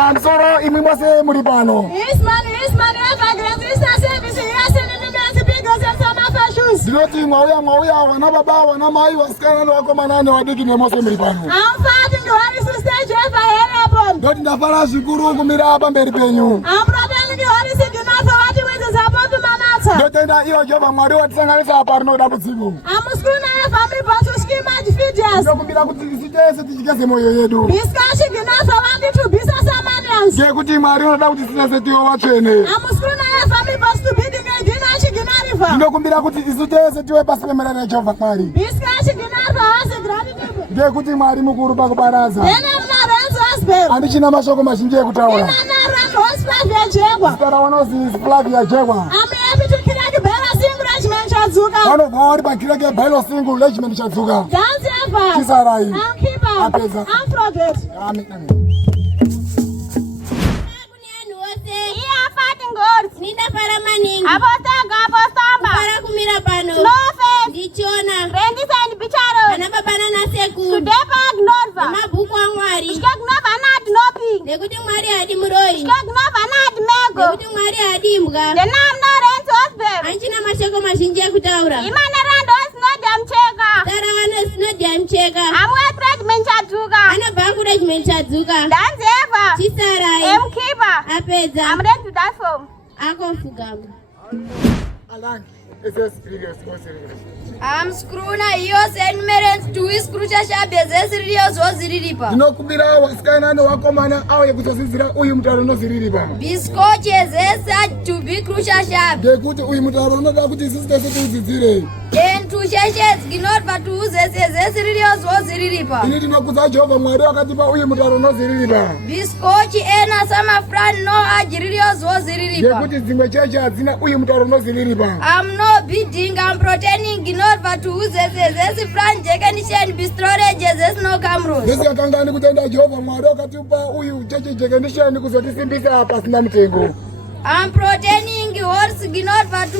Kandi soro imi mwase mulipano. Isman, Evangelista Service, yes, and the Nancy Bigos and some of our shoes. Diloti mwauya wanababa wanamai wasikana na wako manane wadiki ni mwase mulipano. I'm fighting the Holy Stage if I hear upon. Doti ndafara shukuru kumira hapa mbele penyu. I'm protecting the Holy Stage for what you is about to manata. Doti nda iyo jova mwari watisanganisa aparno da butsibu. I'm screwing a family but to schema defeaters. Ndokumbira kuti tisitese tichikese moyo yedu. Discussion enough I want to be someone else. Ke kuti mwari unoda kuti tisese tiwo watsvene. I'm screwing a family but to be the Dinachi Ginariva. Ndokumbira kuti tisitese tiwe pasi pemerera Jehova Mwari. Discussion enough as a gratitude. Ke kuti mwari mukuru pakubaraza. Then I'm not answer. Andichina mashoko mazhinji ekutaura. Sitaraonozi Flavia Jegwa. I'm happy to kill the Bella Single Regiment Chazuka. Vanobva vari pakireke Bella Single Regiment Chazuka. Dance ever. Chisarai. I'm keeper. Apeza. I'm forget. Amen. Nida para maningi. Apostanga, apostamba. Para kumira pano. No face. Dichona. Rendi sani bicharo. Anababana na seku. Sudepa agnorva. Mabuku angwari. Shkek nova nad nopi. Nekuti mwari adi muroi. Shkek nova nad mego. Nekuti mwari adi mga. Denam no rent osbe. Anchina masheko mashinje kutaura. Imana randos no jamcheka. Tarawanos no jamcheka. Amwet regiment chazuka. Anabangu regiment chazuka. Dance ever. Chisarai. Keeper. Apeza. I'm ready to die for. Alan, it's a serious. I'm screwing your sentiments to his crucial business. No kubira wasikana no wakomana au yekusosizira uyu mutaro no ziririba. Biscoches is to be crucial sharp. De kuti uyu mutaro no da kuti sisters tuzizire. And to sheshes ginot but to serious was ziririba. Ini tinokuza Jehova Mwari akatipa uyu mutaro no ziririba. Biscochi ena sama friend no ajirios was ziririba. De kuti zimwe cheche adzina uyu mutaro no ziririba. I'm no bidding, I'm pretending ginot but to friend jeganishen bistrore Jesus no camros. Desi akangani kutenda Jehova Mwari akatipa uyu cheche jeganishen kuzotisimbisa hapa sina mtengo. I'm pretending horse ginot but to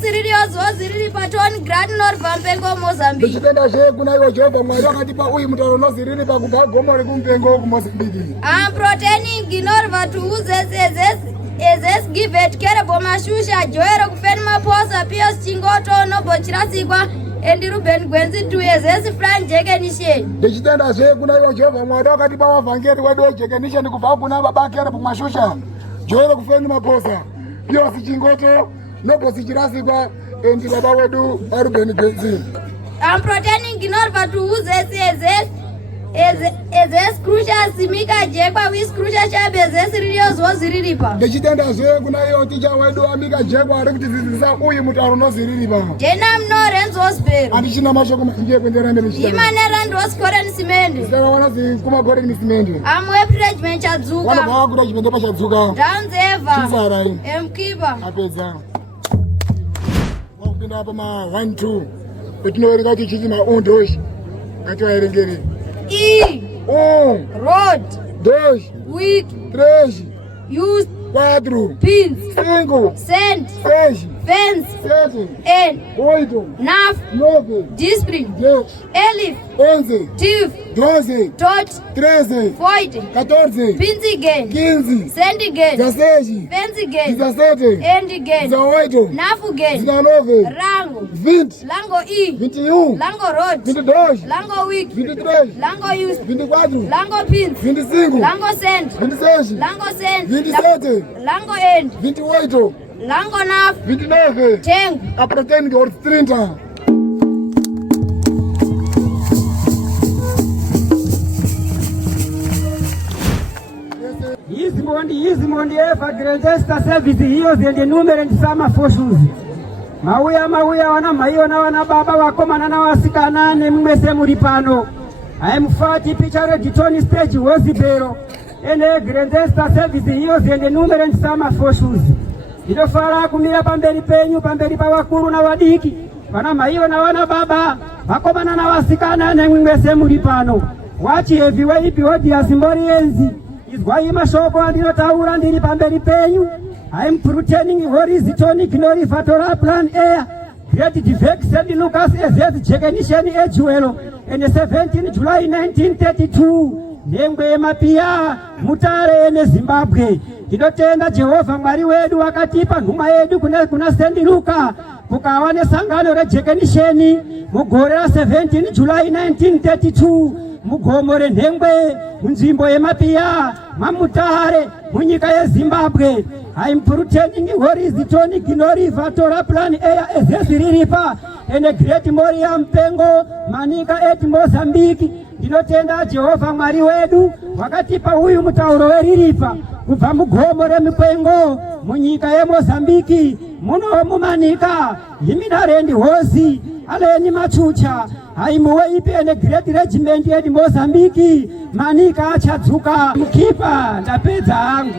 serious was ziririba ton grand nor vampengo Mozambique. Ndikitenda she kuna iwo Jehova Mwari akatipa uyu mutaro no ziririba kubva gomo rekumpengo ku Mozambique. I'm pretending ginot but to Ezes give it kerebo mashusha joero kufenma posa pios chingoto no bochirasigwa endi Ruben Gwenzi tu ezes Frank Jeganishe. Ndikitenda she kuna iwo Jehova Mwari akatipa wavangeri wedu Jeganishe kubva kuna baba kerebo mashusha joero kufenma posa pios chingoto no bochirasigwa endi baba wedu Ruben Gwenzi. I'm pretending ginot but to ezes crucial simika jekwa wis crucial chabe ezes ririos was ziriripa. Ndikitenda she kuna iwo ticha wedu amika jekwa ari kuti zizisa uyu mutaro no ziriripa. Jenam no renzo hospital. Andichina mashoko mazhinji kuendera mberi chitenda. Imane rando skoren simende. Sitaraona kuma goren simende. I'm web regiment chazuka. Wana bva regiment pa chazuka. Dance ever. Chisarai. Mkiba. Apedza. Wakupinda pa ma 1 2. Petinoereka kuti chichi ma ondoshi. Ngatiwaerengere. E. Road. Dois. Week. Três. Use. 4. Pins. 5. Send. 6. Fence. 7. N. 8. Naf. 9. Discipline. 10. Elif. 11. Tif. 12. Tot. 13. Void. 14. Pins again. 15. Send again. 16. Fence again. 17. End again. 18. Naf again. 19. Rango. 20. Lango E. 21. Lango road. 22. Lango week. 23. Lango use. 24. Lango pins. 25. Lango send. 26. Lango send. 27. Lango end. 28. Lango naf. 29. Teng. Aproteni que 30. Izimondi Evangelista Service hiyo zende numero ndisama fortunes. Mauya wana maiyo na wana baba wakomana na wasikana ne mwese muri pano. Mfati picha reditoni stage wozibero. Ene Evangelista Service hiyo zende numero ndisama fortunes. Ilo fara kumira pamberi penyu pamberi pa wakuru na wadiki. Wana maiyo na wana baba wakomana na wasikana ne mwese muri pano. Wachi heavyweight bihodi ya simbori enzi. Izwai mashoko andinotaura ndiri pamberi penyu. I'm pretending horizontal glorified plan air. Great defects and Lucas Ezes Jeganishen Ejuelo. And 17 July 1932. Nhengwe Mapia Mutare neZimbabwe. Tinotenda Jehova Mwari wedu wakatipa nhumwa yedu kuna sendiluka kukawa nesangano rejekenisheni mugore ra 17 July 1932 mugomo renhengwe munzvimbo yeMapia Mamutare munyika yeZimbabwe. I'm pretending horizontal ignore Tora plan air as river and a great Moria Mpengo manika et Mozambique. Tinotenda Jehova Mwari wedu wakatipa huyu mutauro weriripa kubva mugomo reMpengo munyika yeMozambique muno mumanika yimidarendi hosi aleni machucha haimuwe ipi ene great regiment yedi Mozambique manika achadzuka mukipa ndapedza hangu.